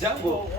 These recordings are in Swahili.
Jambo.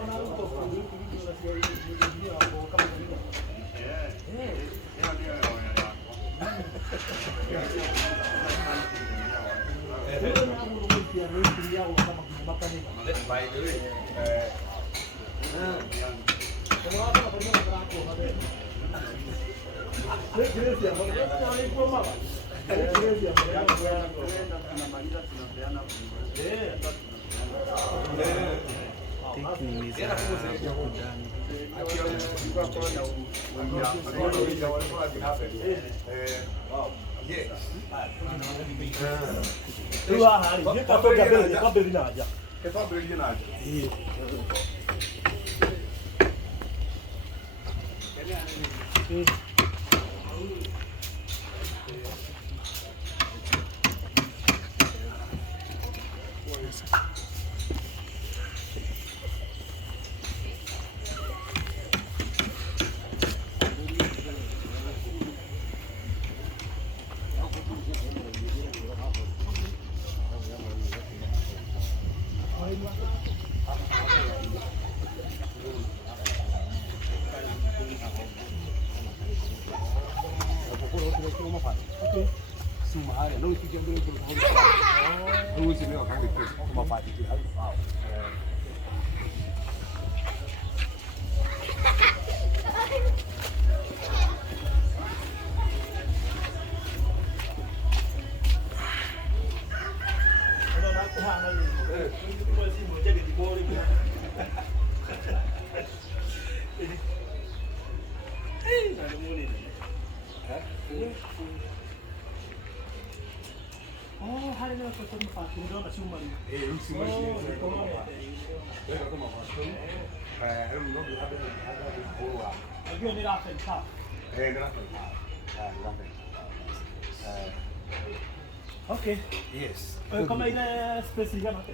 Okay. Yes. Kama ile space gani hapo?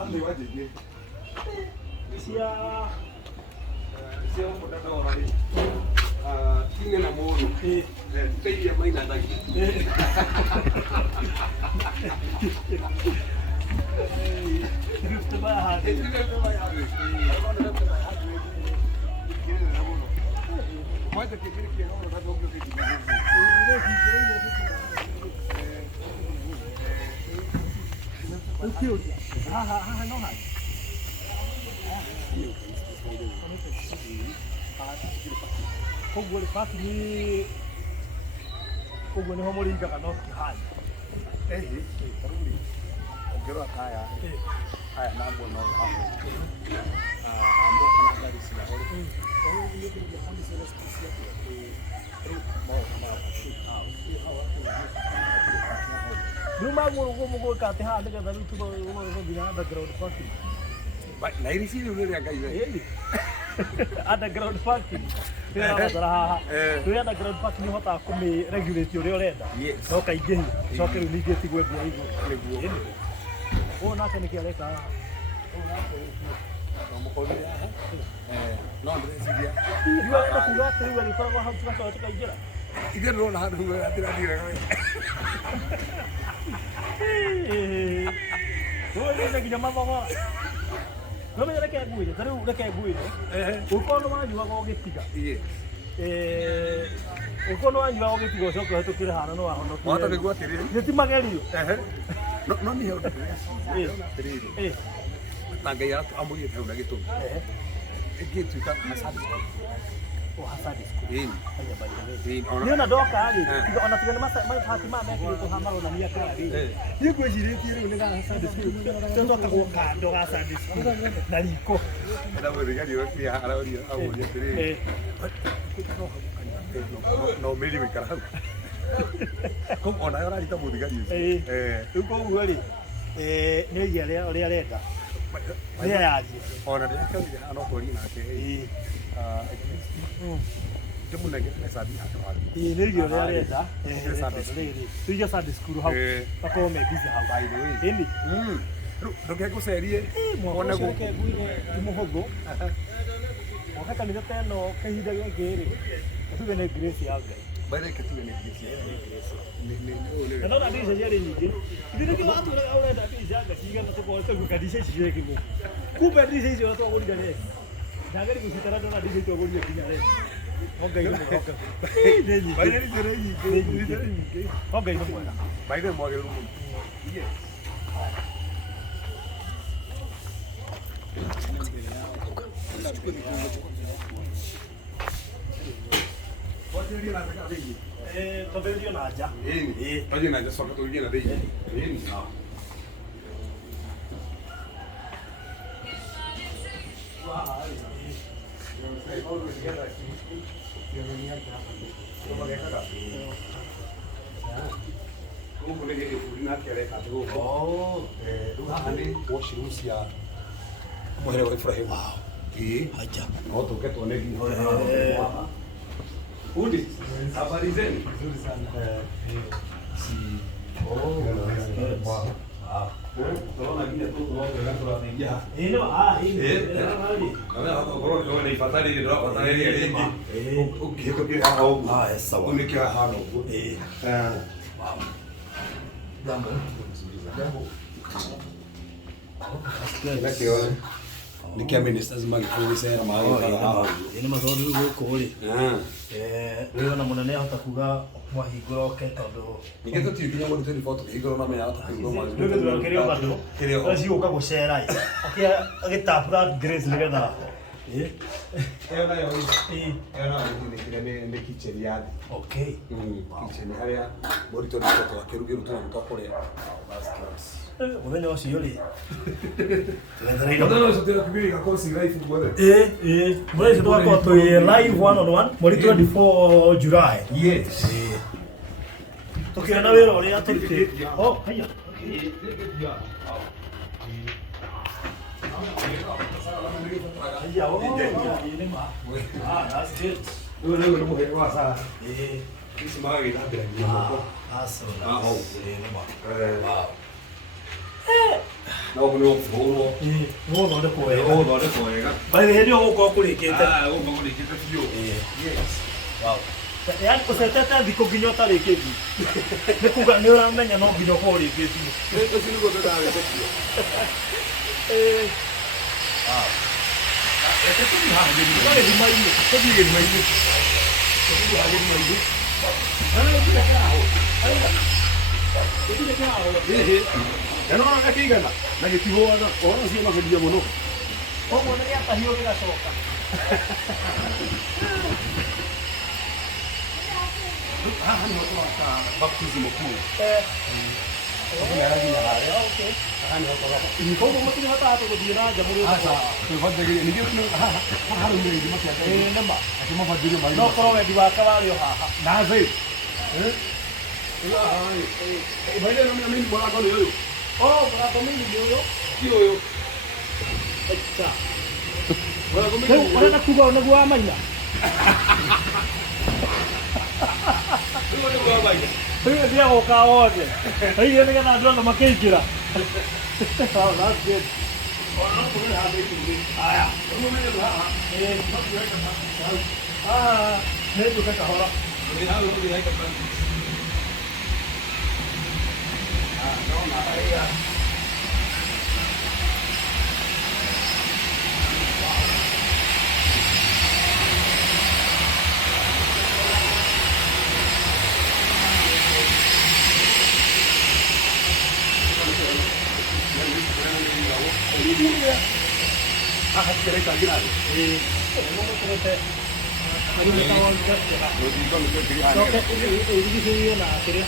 Ande waje. Sia mutata orari. Tinge na mono. Tuteia maina ndaki. Tuba hadi. Mwaje kibiri kiona na dogo kitu. Ukio. No hai. Kogwo le pasi ni kogwo ni homo linga kana hai. Karudi. Ongero haya. Haya mambo no hapo. Ambo kana gari sina. Ndio ndio hadi sasa spesi yake. Numa go kate ha daga dalu tu go bina background parking. Na hili si ndio ya gaiza. Underground parking. Tena daraha. Tu underground parking hota kumi regulate uri urenda. No kaingĩ. Coke rĩu ningĩ tigwe mbia igũrũ. O na kana kialeka. No ndĩreciria. Ndio enda kuga atĩ rĩu alĩkoragwo hau tugacoka tukaingĩra. Ithe ndĩrona handũ atĩrathire. Oi nĩ nginya mathogo. No me reke nguire, tarĩu reke nguire. Ũkono wanyuaga ũgĩtiga. Ũkono wanyuaga ũgĩtiga ũcoke ũhetũkĩre hana no wahonokia. Wata nĩguo atĩrĩrĩ. Nĩ ti magerio. No nĩ heo atĩrĩrĩ. Na Ngai amũgĩte hau na gĩtũmi. Ĩngĩtuĩka hasadi. Hasadi. Niona ndoka rĩ, tiga ona tiga nĩ mabati ma mekĩrĩtwo ha maronania kĩrĩa. Niĩ ngwĩcirĩtie rĩu nĩ ga hasadi school. Tũtokagwo kando ga hasadi school na riko. Nda mũthigari ũrĩa araũria amũria atĩrĩrĩ. No meri wĩkara hau. Kuma ona ũrarita mũthigari ũcio. Rĩu koguo rĩ, nĩ iria rĩrĩa arenda. Rĩrĩa yathie. Ona ndĩrakĩoire hana ũtwari nake. Ndĩmunengere cabi handũ harĩa. Nĩ irio rĩrĩa arenda. Tuige Sunday school hau. Bakorwo me busy hau. Ĩni. Ndũngĩgũcerie mwaka ũcio reke nguire ti mũhũthũ. Mwaka kanitha ta ĩno kahinda gĩkĩ-rĩ, tuge nĩ grace ya Ngai. Bareke tuge nĩ grace ya Ngai. Na ndona ndica ciarĩ nyingĩ. Ithuĩ nĩkĩo watũraga ũrenda ndica anga cigana tũkorwo tũgũka ndica ici ciĩ kĩgũkũ. Kumbe ndica icio twagũrire reki. Ndageri gũcitara ndona ndica icio twagũrire kinya reki. Ngai nĩ mwega. Baire nĩ nyingĩ. Ngai nĩ mwega. Baire mwagĩrĩru mũno. Twambĩrĩrio na nja. Twathiĩ na nja coka tũthiĩ na thĩinĩ. Gũkũ nĩ hĩndĩ bũrũri nake areka atĩ gũkũ. Rĩu haha nĩ washroom cia mũhĩrĩga wa Ibrahim. No tũke tuone nginya haha. Fundi, habari zenu? Nzuri sana. Tunaona nginya tunaona tunaingia. Korwo nĩ ibatari rĩ ndĩrabatara rĩrĩa rĩngĩ. Ũngĩhĩtũkĩra haha ũguo. Sawa. Ũnĩkĩra haha ũguo. Jambo. Jambo. Nikia ministers magĩkũrĩcera magĩkaga haha. Nĩ mathondũ gũkũ rĩ. Rĩu ona mũnene ahota kuga mwahingũra oke tondũ ningĩ tũtiĩ nginya mũndũ 24 tũkĩhingũra na menya tũkĩhingũra mwanzo. Rĩu tũrakĩrĩa bado. Kĩrĩa cigũka gũcera ĩ. Agĩtapura grace nĩgetha. Ĩyo nayo nĩ kitchen ya thĩ. Okay. Kitchen harĩa mũrito nĩ twakĩrugĩrwo tũnyamũ twa kũrĩa. Mũthenya ũcio rĩ. Mũthenya ũcio tũrakĩrĩa kosi live guothe. Mũthenya ũcio twakorwo twĩ live 1-on-1 mweri 24 July. Yes. Tũkĩona wĩra ũrĩa tũrutĩte. Haya. That's good. Rĩu nĩ mũhĩrĩga wa Sara. Ici magagĩthambĩra nginya moko. No ũguo nĩ ũkũhũrwo. Gũthondekwo wega. Gũthondekwo wega. By the way, nĩ ũgũkorwo kũrĩkĩte. Gũkorwo kũrĩkĩte biũ. Yes. Wow. Yaani ũcetete thikũ nginya ũtarĩkĩtie. Nĩ kuga nĩ ũramenya no nginya ũkorwo ũrĩkĩtie. Ũcio nĩguo tũtagĩtũkia. Wow. Reke tũthiĩ haha gĩthima-inĩ. Tũthiĩ gĩthima-inĩ. Tũthiĩ haha gĩthima-inĩ. Na no gakĩigana na gĩtigũaga ũhoro ũcio makĩria mũno. Koguo nĩ gĩatahio gĩgacoka. Haha nĩho twaka baptism kuu. Koguo mũtirĩhotaga gũthiĩ na nja mũrĩ no korwo wendi wake warĩ o haha. Mũrango mĩini ũyũ. Rĩu ũrenda kuga ũyũ nĩguo wa Maina? Rĩu nĩ egũka wothe. Hihi nĩgetha andũ othe makĩingĩra. That's good. Aya. Nĩ nduke kahora.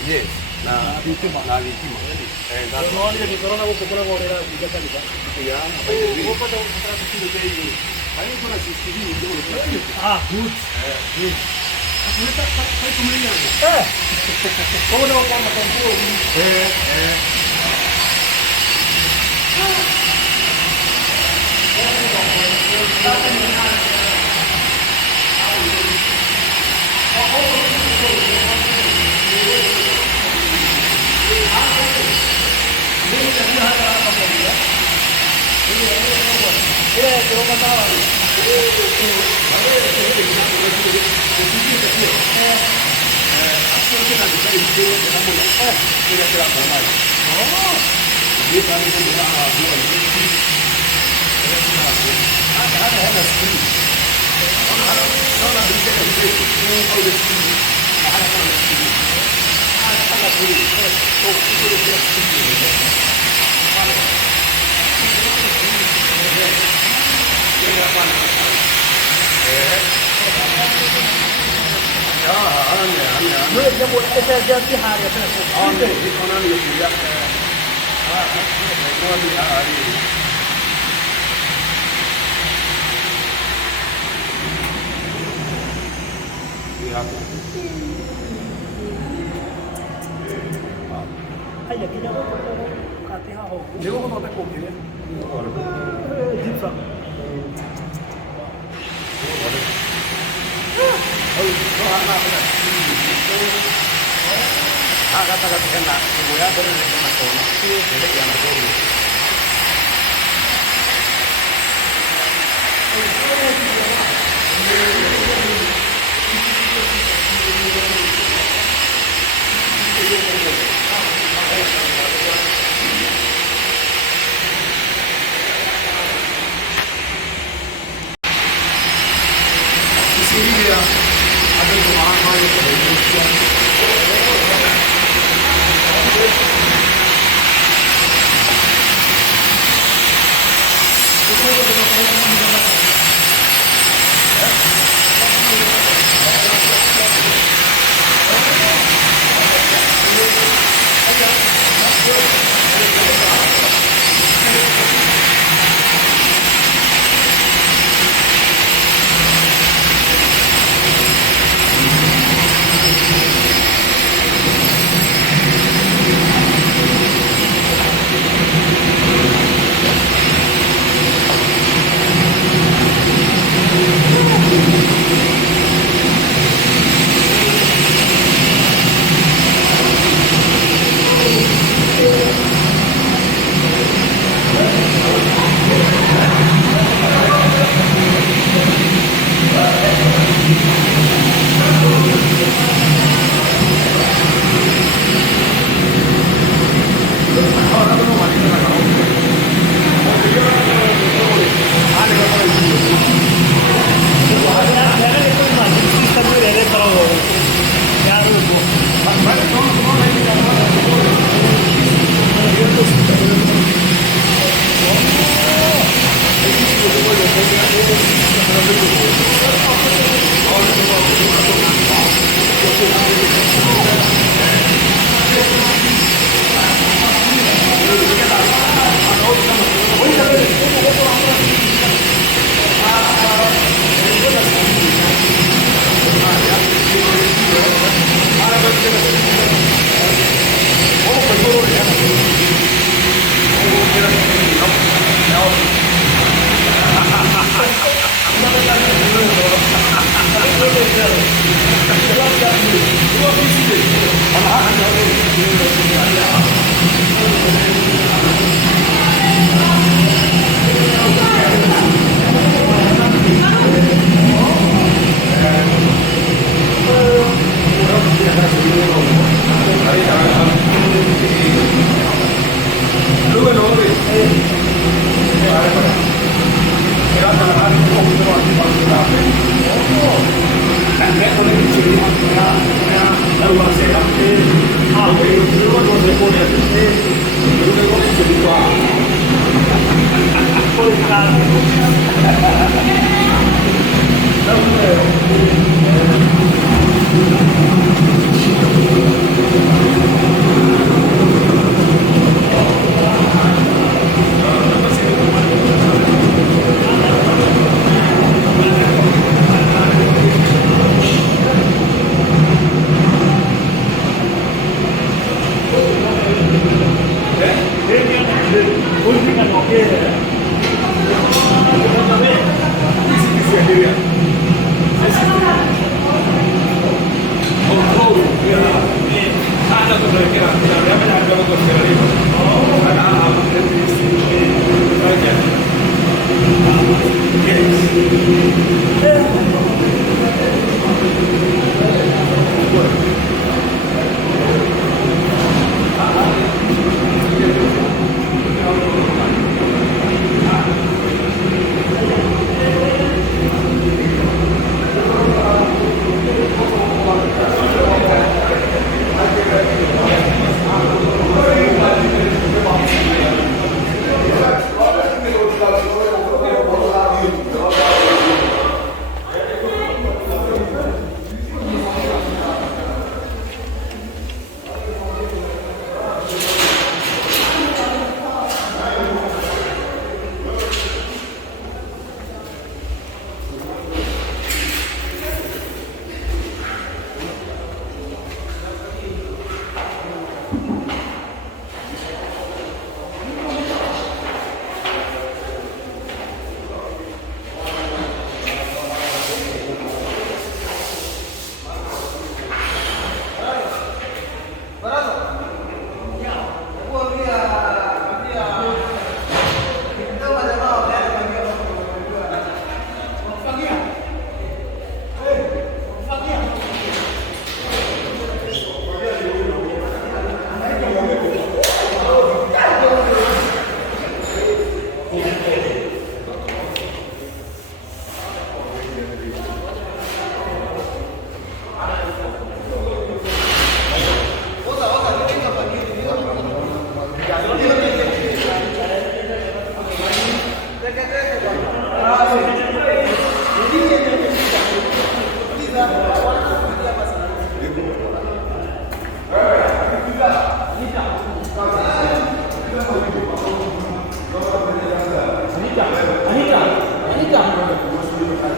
Yes. Na thitima. Nĩ gĩkorwo na gũkũ kũrĩa gorera nginya kanitha. Good. Koguo nĩ gũkorwo na control. Ini Thank you.